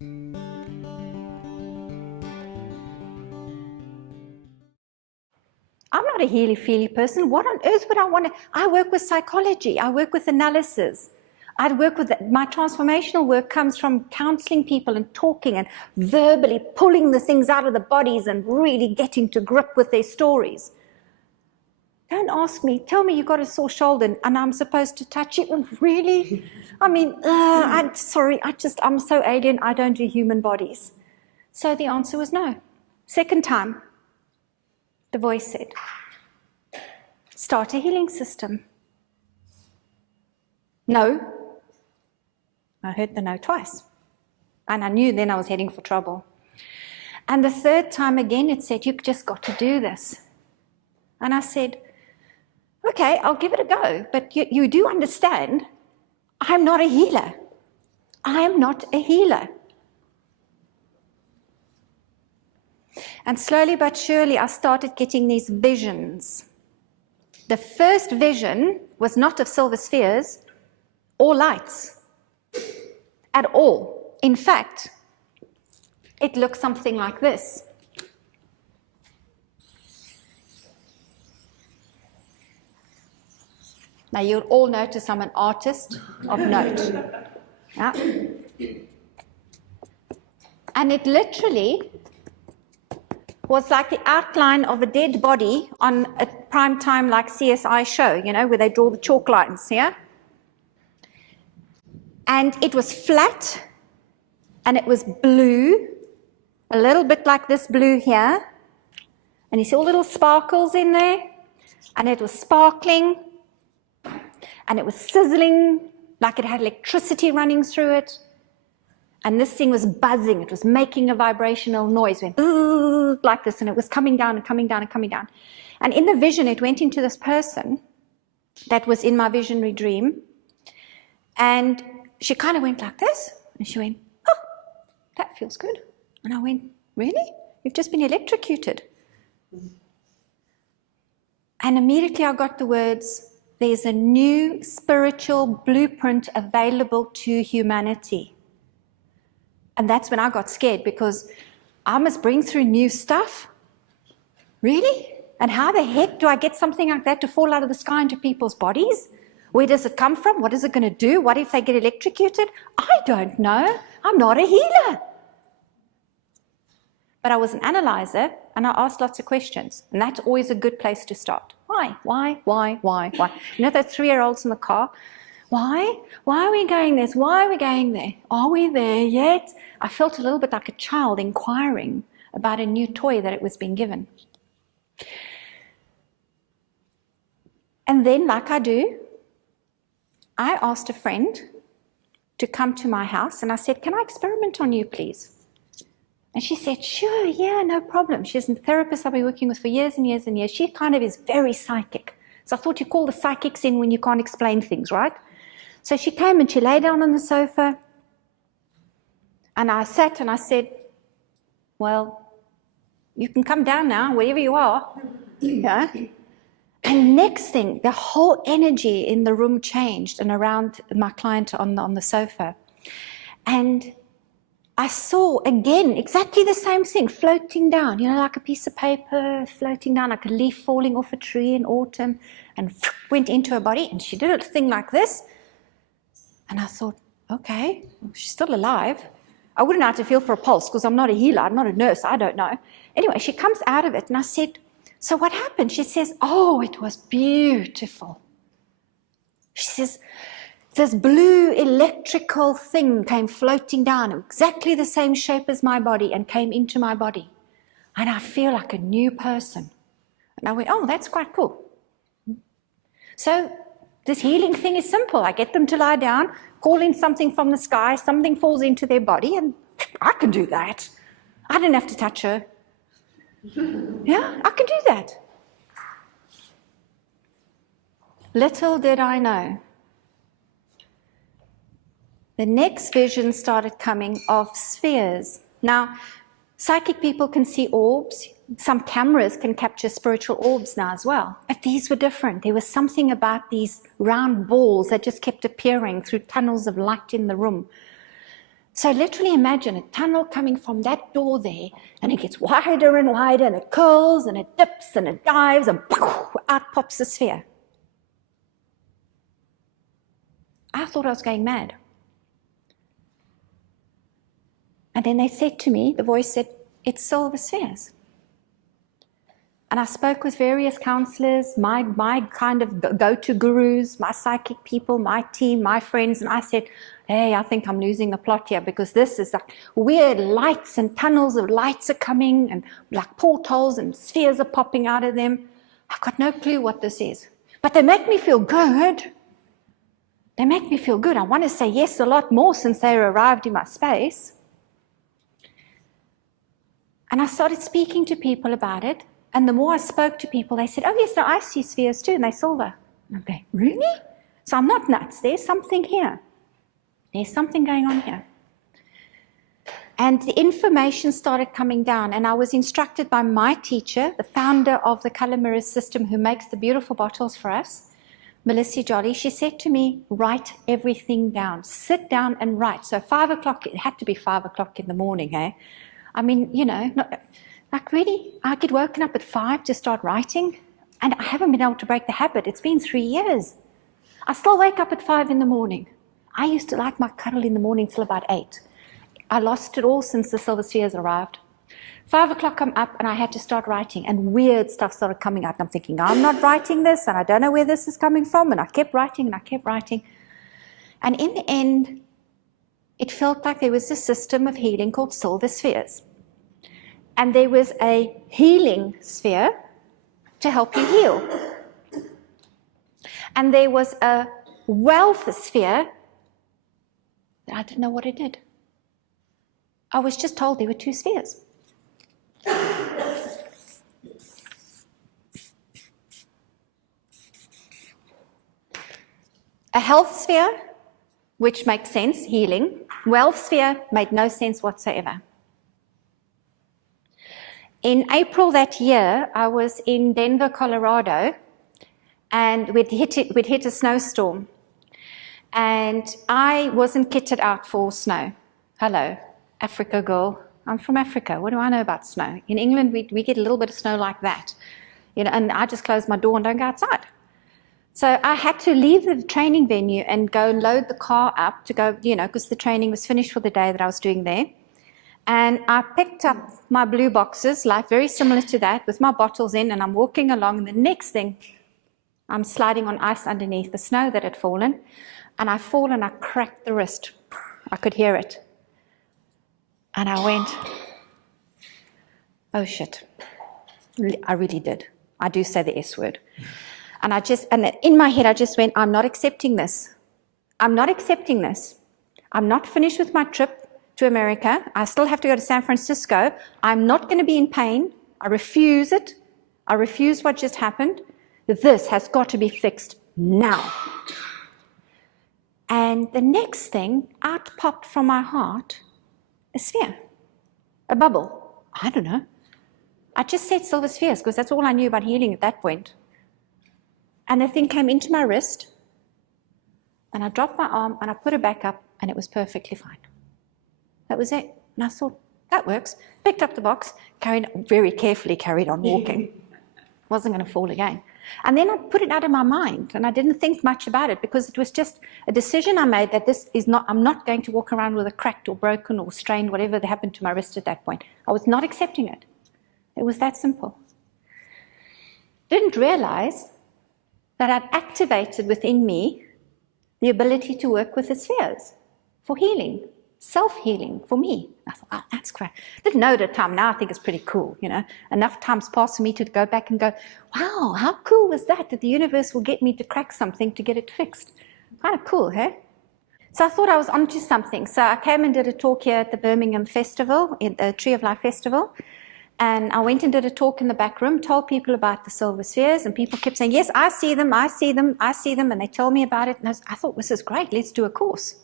I'm not a healy-feely person. What on earth would I want to? I work with psychology. I work with analysis. I work with, my transformational work comes from counseling people and talking and verbally pulling the things out of the bodies and really getting to grip with their stories. Don't ask me, tell me you got a sore shoulder and I'm supposed to touch it. Really? I mean, I'm sorry, I'm so alien, I don't do human bodies. So the answer was no. Second time, the voice said, start a healing system. No. I heard the no twice. And I knew then I was heading for trouble. And the third time again, it said, you've just got to do this. And I said, okay, I'll give it a go. But you do understand, I'm not a healer. I am not a healer. And slowly but surely, I started getting these visions. The first vision was not of silver spheres or lights at all. In fact, it looked something like this. Now, you'll all notice I'm an artist of note. Yeah. And it literally was like the outline of a dead body on a prime time like CSI show, you know, where they draw the chalk lines, yeah? And it was flat, and it was blue, a little bit like this blue here. And you see all little sparkles in there, and it was sparkling, and it was sizzling, like it had electricity running through it. And this thing was buzzing. It was making a vibrational noise, went like this, and it was coming down and coming down and coming down. And in the vision, it went into this person that was in my visionary dream. And she kind of went like this, and she went, oh, that feels good. And I went, really? You've just been electrocuted. And immediately I got the words, there's a new spiritual blueprint available to humanity. And that's when I got scared, because I must bring through new stuff. Really? And how the heck do I get something like that to fall out of the sky into people's bodies? Where does it come from? What is it going to do? What if they get electrocuted? I don't know. I'm not a healer. But I was an analyzer, and I asked lots of questions. And that's always a good place to start. Why? Why? You know those 3-year-olds in the car? Why? Why are we going this? Why are we going there? Are we there yet? I felt a little bit like a child inquiring about a new toy that it was being given. And then, like I do, I asked a friend to come to my house, and I said, can I experiment on you, please? And she said, sure, yeah, no problem. She's a therapist I've been working with for years and years and years. She kind of is very psychic. So I thought you call the psychics in when you can't explain things, right? So she came and she lay down on the sofa, and I sat and I said, well, you can come down now, wherever you are. Yeah. And next thing, the whole energy in the room changed and around my client on the sofa. And I saw, again, exactly the same thing floating down, you know, like a piece of paper floating down, like a leaf falling off a tree in autumn, and went into her body. And she did a thing like this. And I thought, okay, well, she's still alive. I wouldn't know how to feel for a pulse, because I'm not a healer, I'm not a nurse, I don't know. Anyway, she comes out of it, and I said, so what happened? She says, oh, it was beautiful. She says, this blue electrical thing came floating down, exactly the same shape as my body, and came into my body. And I feel like a new person. And I went, oh, that's quite cool. So this healing thing is simple. I get them to lie down, call in something from the sky, something falls into their body, and I can do that. I didn't have to touch her. Yeah, I can do that. Little did I know. The next vision started coming of spheres. Now, psychic people can see orbs. Some cameras can capture spiritual orbs now as well. But these were different. There was something about these round balls that just kept appearing through tunnels of light in the room. So literally imagine a tunnel coming from that door there, and it gets wider and wider, and it curls, and it dips, and it dives, and out pops the sphere. I thought I was going mad. And then they said to me, the voice said, it's silver spheres. And I spoke with various counselors, my kind of go-to gurus, my psychic people, my team, my friends, and I said, hey, I think I'm losing the plot here, because this is like weird lights and tunnels of lights are coming, and like portholes and spheres are popping out of them. I've got no clue what this is. But they make me feel good. They make me feel good. I want to say yes a lot more since they arrived in my space. And I started speaking to people about it. And the more I spoke to people, they said, oh, yes, no, I see spheres too, and they're silver. And I'm going, really? So I'm not nuts. There's something here. There's something going on here. And the information started coming down, and I was instructed by my teacher, the founder of the Color Mirrors system, who makes the beautiful bottles for us, Melissa Jolly. She said to me, write everything down. Sit down and write. So 5 o'clock, it had to be 5 o'clock in the morning, eh? I mean, you know, like really, I get woken up at 5 to start writing, and I haven't been able to break the habit. It's been 3 years. I still wake up at 5 in the morning. I used to like my cuddle in the morning till about 8. I lost it all since the silver spheres arrived. 5 o'clock I'm up, and I had to start writing, and weird stuff started coming out. And I'm thinking, I'm not writing this, and I don't know where this is coming from. And I kept writing, and I kept writing. And in the end, it felt like there was a system of healing called silver spheres. And there was a healing sphere to help you heal. And there was a wealth sphere that I didn't know what it did. I was just told there were 2 spheres. A health sphere, which makes sense, healing. Wealth sphere made no sense whatsoever. In April that year, I was in Denver, Colorado, and we'd hit a snowstorm. And I wasn't kitted out for snow. Hello, Africa girl. I'm from Africa. What do I know about snow? In England, we get a little bit of snow like that. You know, and I just close my door and don't go outside. So I had to leave the training venue and go and load the car up to go, you know, because the training was finished for the day that I was doing there. And I picked up my blue boxes, like very similar to that, with my bottles in, and I'm walking along, and the next thing, I'm sliding on ice underneath the snow that had fallen, and I fall and I cracked the wrist. I could hear it. And I went, oh shit. I really did. I do say the S word. And in my head, I just went, I'm not accepting this. I'm not accepting this. I'm not finished with my trip to America. I still have to go to San Francisco. I'm not going to be in pain. I refuse it. I refuse what just happened. This has got to be fixed now. And the next thing, out popped from my heart a sphere, a bubble. I don't know. I just said silver spheres because that's all I knew about healing at that point. And the thing came into my wrist, and I dropped my arm, and I put it back up, and it was perfectly fine. That was it. And I thought, that works. Picked up the box, very carefully carried on walking. Wasn't going to fall again. And then I put it out of my mind, and I didn't think much about it because it was just a decision I made that I'm not going to walk around with a cracked or broken or strained, whatever happened to my wrist at that point. I was not accepting it. It was that simple. Didn't realize that I'd activated within me the ability to work with the spheres for healing. Self-healing for me. I thought, oh, that's great. Didn't know at the time. Now I think it's pretty cool, you know. Enough time's passed for me to go back and go, wow, how cool was that the universe will get me to crack something to get it fixed. Kind of cool, hey? So I thought I was onto something. So I came and did a talk here at the Birmingham Festival, in the Tree of Life Festival. And I went and did a talk in the back room, told people about the silver spheres, and people kept saying, yes, I see them, I see them, I see them, and they told me about it. And I thought, this is great, let's do a course.